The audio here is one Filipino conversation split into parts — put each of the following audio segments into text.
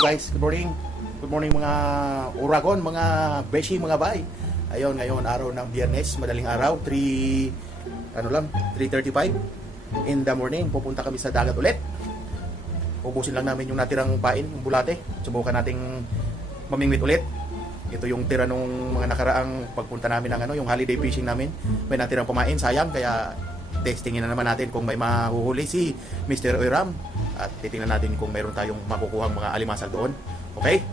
guys, good morning. Good morning mga Uragon, mga Beshi, mga bay. Ayun, ngayon araw ng Biyernes, madaling araw, 3:35 in the morning. Pupunta kami sa dagat ulit. Ubusin lang namin yung natirang pain, yung bulate. Subukan nating mamingwit ulit. Ito yung tira nung mga nakaraang pagpunta namin ng yung holiday fishing namin. May natirang pamain, sayang, kaya testingin na naman natin kung may mahuhuli si Mr. Oiram at titingnan natin kung mayroon tayong makukuhang mga alimasag doon. Okay?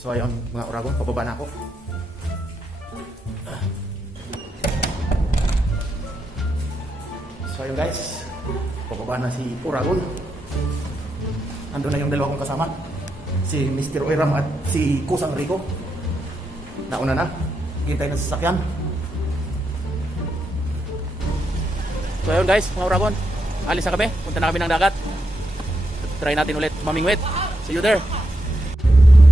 So ayun mga Uragon, pababa na ako. So ayun guys, pababa na si Uragon. Ando na yung dalawa kong kasama, si Mr. Oiram at si Kusang Rico. Nauna na, hintay na sa sasakyan. So ayun guys, mga Uragon, alis na kami, punta na kami ng dagat. Try natin ulit mamingwit. See you there.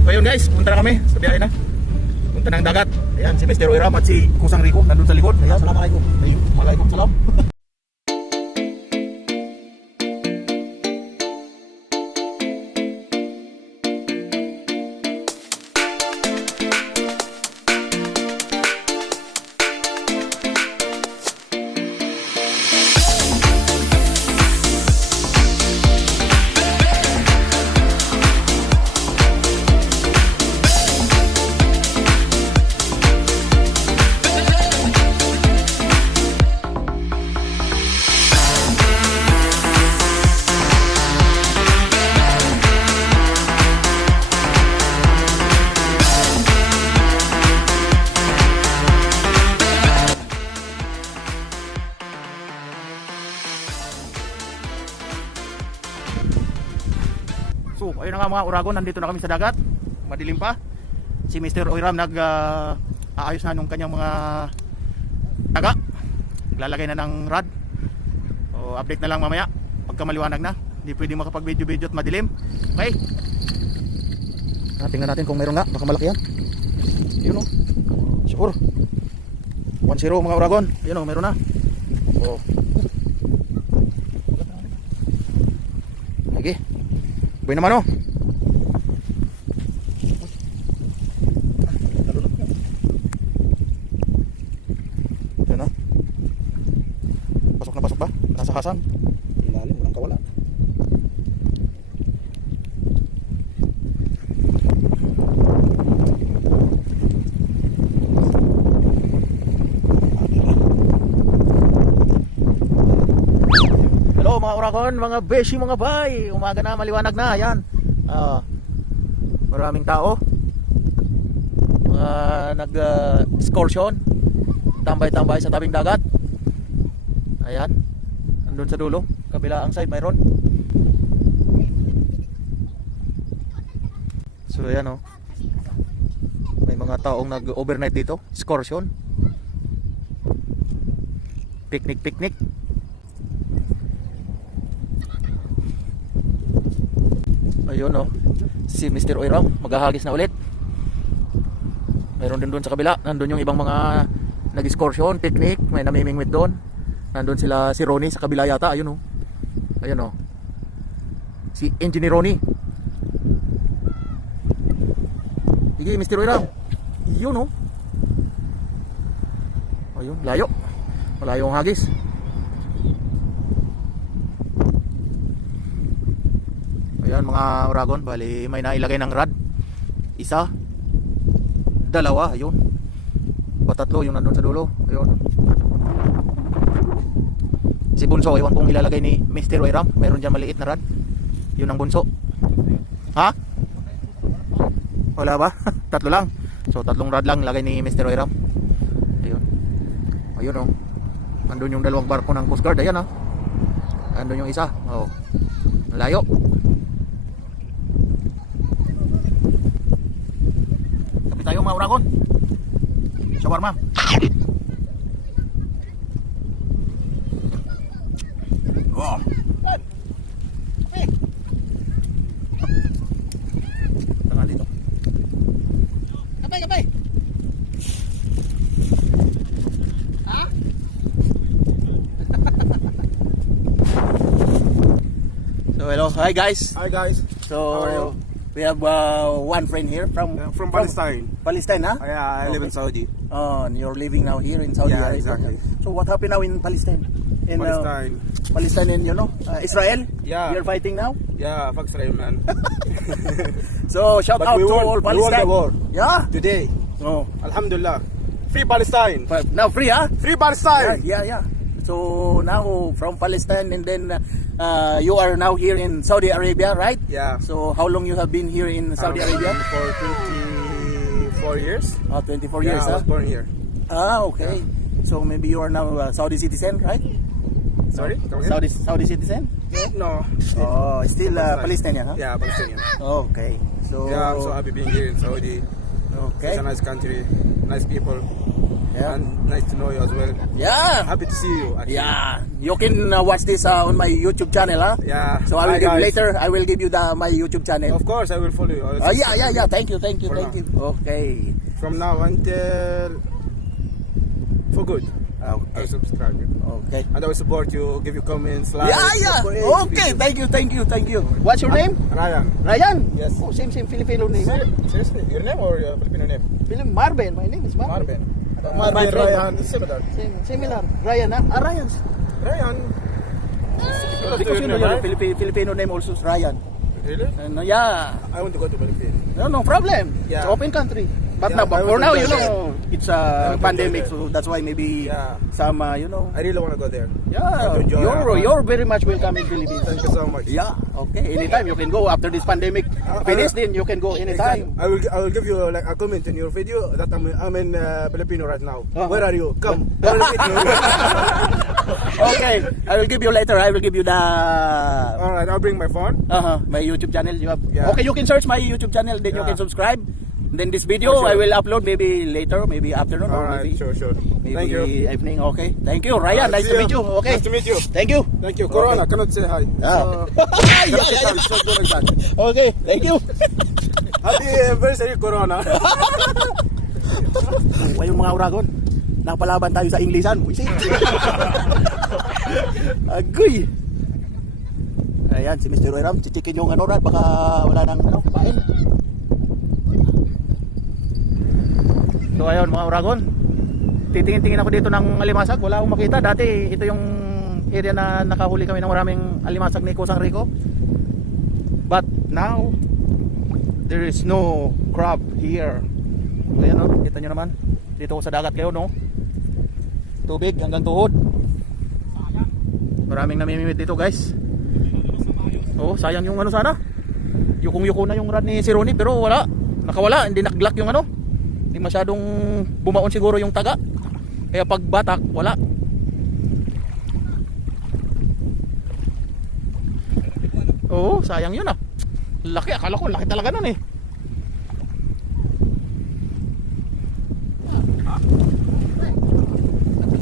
So ayun guys, punta na kami sa biyahe na. Punta ng dagat. Ayan, si Mr. Oiram at si Kusang Rico nandun sa likod. Ayan, salamualaikum. Waalaikum salam. So, ayun na nga mga Uragon, nandito na kami sa dagat. Madilim pa. Si Mr. Oiram aayos na nung kanyang mga taga. Naglalagay na ng rod. So, update na lang mamaya pagka maliwanag na. Hindi pwede makapag-video-video at madilim. Okay? Tingnan natin kung mayroon nga. Baka malaki yan. Yun o. Sure. 1-0 mga Uragon. Yun o, mayroon na. So, okay. Buhay naman o. Yan o. Pasok na pasok ba? Nasa hasan. Ilalim, walang kawala. Hello mga Uragon, mga beshi, mga bay. Umaga na, maliwanag na. Ayan. Maraming tao. Mga nag-excursion. Tambay-tambay sa tabing dagat. Ayan. Andun sa dulo. Kabila ang side mayroon. So ayan o. May mga taong nag-overnight dito. Excursion. Picnic. Ayun o, si Mr. Oiram maghahagis na ulit. Mayroon din doon sa kabila. Nandun yung ibang mga nag-excursion, picnic. May namimingwit doon. Nandun sila, si Ronnie sa kabila yata. Ayun o. Ayun o. Si Engineer Ronnie. Sige Mr. Oiram. Yun o. Ayun, layo. Malayo ang hagis. Ayan mga Uragon, bali may nailagay ng rod. Isa, dalawa, ayun. Patatlo yung nandun sa dulo. Ayun. Si Bunso, ewan kung ilalagay ni Mr. Oiram. Mayroon dyan maliit na rod. Yun ang Bunso. Ha? Wala ba? Tatlo lang. So tatlong rod lang lagay ni Mr. Oiram. Ayun. Ayun o. Andun yung dalawang barko ng Coast Guard. Ayan o. Andun yung isa. Oh. Layo. Tayo mga Uragon. Shawarma. Oh. Tanga dito. Kapay. Ha? So hello, hi guys. So How are you? we have one friend here from Palestine. Palestine, huh? Yeah, I live in Saudi. Oh, and you're living now here in Saudi Yeah, Arabia. exactly. So what happened now in Palestine? In Palestine. Palestine and Israel. Yeah. You're fighting now. Yeah, fuck Israel, man. So shout But out we to won. all We won Palestine. the war. Yeah. Today, Oh, Alhamdulillah. Free Palestine. but now free, huh? Free Palestine. Yeah. So now from Palestine and then you are now here in Saudi Arabia, right? Yeah. So how long you have been here in Saudi Arabia? For 24 years. 24 Yeah, years, I was huh? born here. Okay. So maybe you are now a Saudi citizen, right? Sorry? Come again? Saudi citizen? No. Oh, still Palestinian, huh? Yeah, Palestinian. Okay. So Yeah, I'm so happy being here in Saudi. okay. It's a nice country, nice people, Yeah. and nice to know you as well. Yeah. Happy to see you. Actually. Yeah. You can watch this on my YouTube channel, huh? Yeah. So I will Hi, give guys. later. I will give you my YouTube channel. Of course, I will follow you. Yeah. Thank you. For now. Okay. From now until for good, I Okay. will subscribe you. Okay. And I will support you, give you comments, likes. Yeah. support Okay. everything. Thank you. What's your name? Ryan. Ryan. Yes. Oh, same Filipino name. Seriously, your name or your Filipino name? Film Marvin. My name is Marvin. My friend. Ryan is similar. Similar. Ryan, huh? Ryan. Ryan. Because you know your Filipino name also is Ryan. Really? And yeah. I want to go to Philippines. No problem. Yeah. It's open country. But Yeah, now, but I for will now, enjoy you know, it's a will pandemic, enjoy so that's why maybe Yeah. some, I really want to go there. yeah, I will enjoy you're very much welcome in Philippines. Thank you so much. Yeah, okay. Anytime you can go after this pandemic finish, then you can go anytime. I will give you like a comment in your video that I'm in Filipino right now. Uh-huh. Where are you? Come. Where are you? Okay, I will give you later. I will give you the All right, I'll bring my phone. my YouTube channel. You have Yeah. okay. You can search my YouTube channel. Then you Yeah. can subscribe. Then this video For sure. I will upload maybe later, maybe afternoon, All or right, maybe sure. maybe Thank you. evening. Okay, thank you, Ryan. Nice See to meet you. Okay, Nice to meet you. thank you. Thank you. Corona, cannot say hi. Ah. Cannot say hi. It's not good like that. Okay, thank you. Happy anniversary, Corona. Ayun mga uragon, napalaban tayo sa Inglesan. Buisit. Agoy. Ayan, si Mr. Ram, titikin yung ano rat, baka wala nang kain. So ayun mga uragon, titingin-tingin ako dito ng alimasag, wala akong makita. Dati ito yung area na nakahuli kami ng maraming alimasag ni Kusang Rico. But now, there is no crab here. Ayan o, kita nyo naman. Dito ko sa dagat kayo, no? Tubig hanggang tuhod. Maraming namimimit dito, guys. Oh, sayang yung ano sana. Yukong-yuko na yung rod ni si Ronnie, pero wala. Nakawala, hindi nakglock yung ano. Hindi masyadong bumaon siguro yung taga. Kaya pag batak, wala. Oo, sayang yun ah. Laki, akala ko laki talaga nun eh.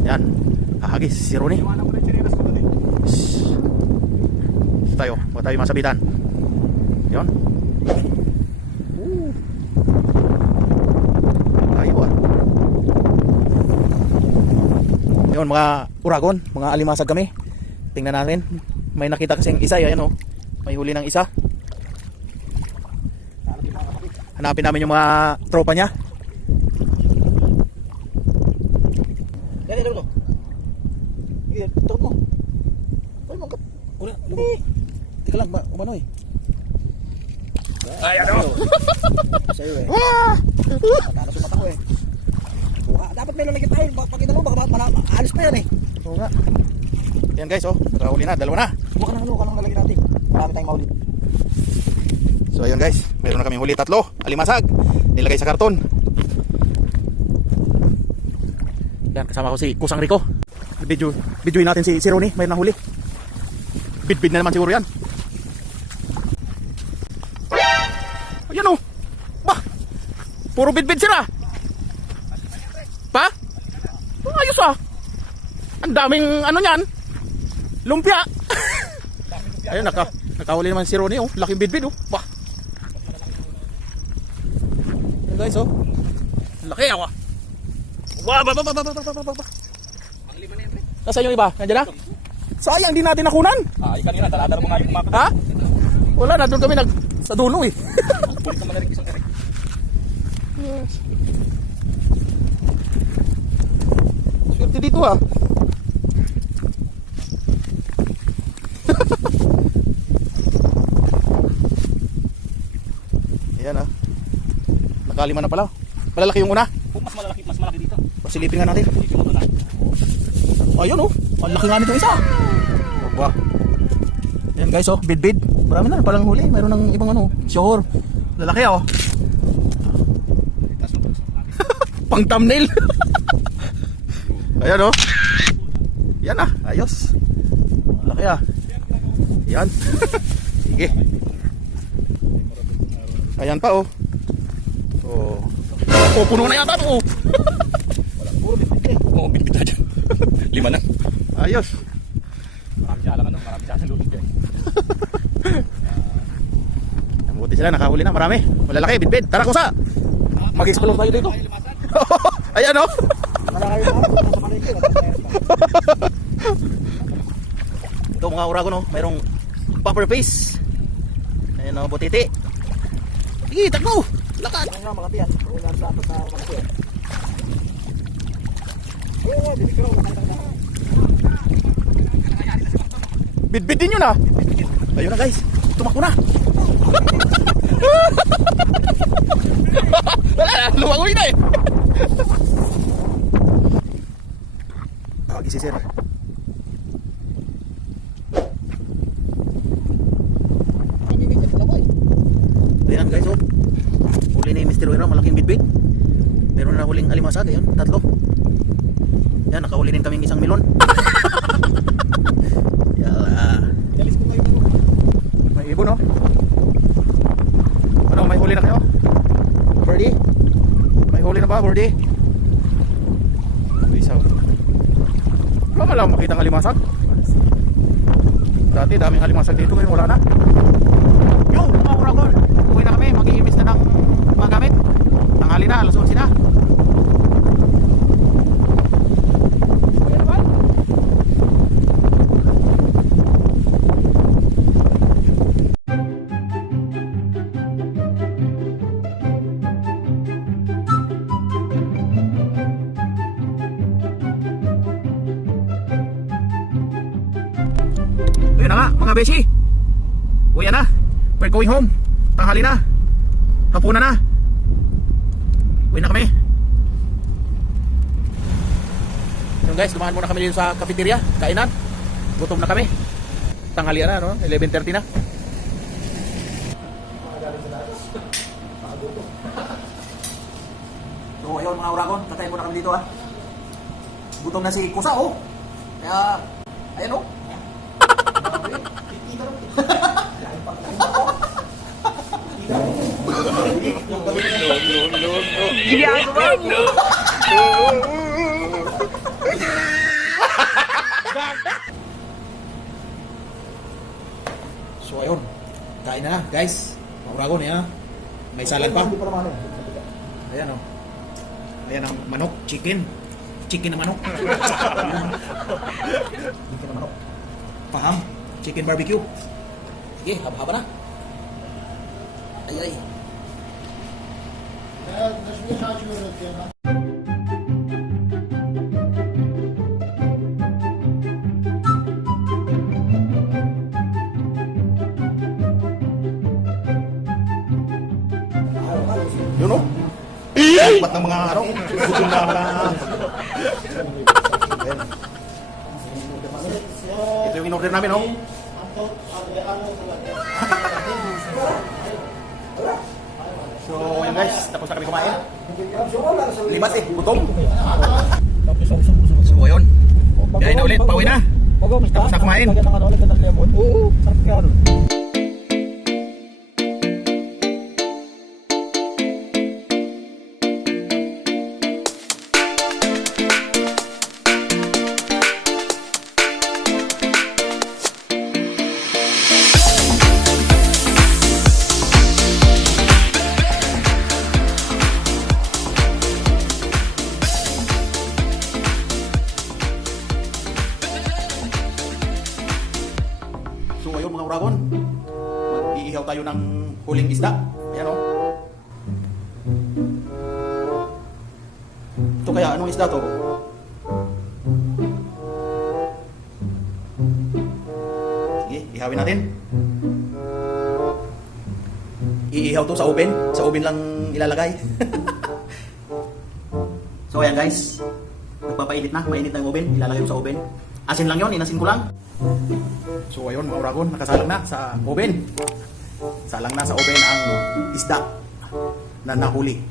Yan, hahagis si Ronnie. Shhh. Tayo, huwag tayo masabitan. Yun. Tayo ah. Yun mga uragon, mga alimasag kami. Tingnan natin. May nakita kasing isa, yan oh. May huli ng isa. Hanapin namin yung mga tropa niya. Yan, yan, mo. Yan, turot mo. Turot mo. Wala, tika lang, umano eh. Ay, ano? Sa'yo eh. Nakala sumata ko eh. Dapat may lalagyan tayo. Pakita mo, baka alis na yan eh. Oo nga. Yan guys, oh. Nakahuli na, dalawa na. Bukan ng kanang lalagyan natin. Marami tayong mahuli. So ayun guys, meron na kami huli 3, alimasag, nilagay sa karton. Yan, kasama ko si Kusang Rico. Videoin natin si Ronnie, mayroon na huli. Bid na naman siguro yan. Ayan o. Bah, puro bid sila. Pa? Ayos ah. Ang daming ano yan, lumpia. Ayun, nakahuli naman si Ronnie oh. Laking bid oh. Bah. Yan guys oh. Laki ako. Wow, ba. Nasaan yung iba? Nandiyan na? Sayang, di natin nakunan. Ay, kanina talada mo nga yung kumapit. Ha? Wala na, doon kami sa dulo eh. Pulit naman na rin isang erik. Swerte dito ah. Ayan ah. Nakalima na pala. Malalaki yung una. Mas malaki dito. Pasilipin nga natin. Dito mo na. Ayun oh. Ang laki nga nito isa. Wow. Ayan guys oh. Bid-bid. Marami na palang huli. Mayroon ng ibang ano. Sure. Lalaki oh. Pang thumbnail. Ayan oh. Yan ah. Ayos. Laki ah. Yan. Sige. Ayan pa oh. Oh. Oh, puno na yata to oh. Puro bit-bit eh. Oo, bit-bit na dyan. 5 lang. Ayos. Marami siya lang ano. Marami siya sa lulog dyan. Buti sila nakahuli na marami. Malalaki, bit-bit. Tara kusa. Mag-explore tayo dito. Ayan oh. Ito mga uragon oh, mayroong popper face. Ayan oh, butiti. Sige, takbo. Lakad. Bit-bit din yun ah. Ayun na guys. Tumakbo na. Wala na, lumangoy na eh. Isi sir. Ayan guys oh. Huli ni Mr. Wero, malaking bitbit. Meron na huling alimasag, ayun, 3. Yan, nakahuli din kaming isang melon. Yala. Yalis ko kayo. May ibon oh. Ano, may huli na kayo? Birdie? May huli na ba, Birdie? Isaw. Wala man lang makita ng alimasag. Dati daming alimasag dito, ngayon wala na. Yo, mga uragon, uwi na kami, mag-iimis na ng mga gamit. Tanghali na, alas 11 na. Ayun na nga, mga beshi. Uwi na. We're going home. Tanghali na. Hapunan na. Uwi na kami. Yung guys, dumaan muna kami dito sa cafeteria. Kainan. Gutom na kami. Tanghali na, no? 11:30 na. So, ayun mga uragon. Kakain muna kami dito, ha. Gutom na si Kusa, oh. Kaya, ayan, oh. So ayun, kain na guys. Mauragon ya. May salad pa. Ayan oh. Ayan ang manok, chicken. Chicken na manok. Chicken na manok. Paham, chicken barbecue. Sige, haba-haba na. Ay ay. Yun o. Ba't ng mga ano? Gusto na mga... Ito yung in-order namin o. So yun guys, tapos na kami kumain. Limat eh, gutom. So yun, biyahe na ulit, pauwi na. Tapos na kumain. Oo, sarap ka. So ayun mga uragon, Mag-iihaw tayo ng huling isda. Ayan o. Ito kaya, anong isda to? Sige, ihawin natin. Iihaw to sa oven. Sa oven lang ilalagay. So ayan guys, nagpapainit na, mainit na yung oven, ilalagay mo sa oven. Asin lang yon, inasin ko lang. So ayun mga uragon, nakasalang na sa oven. Salang na sa oven ang isda na nahuli.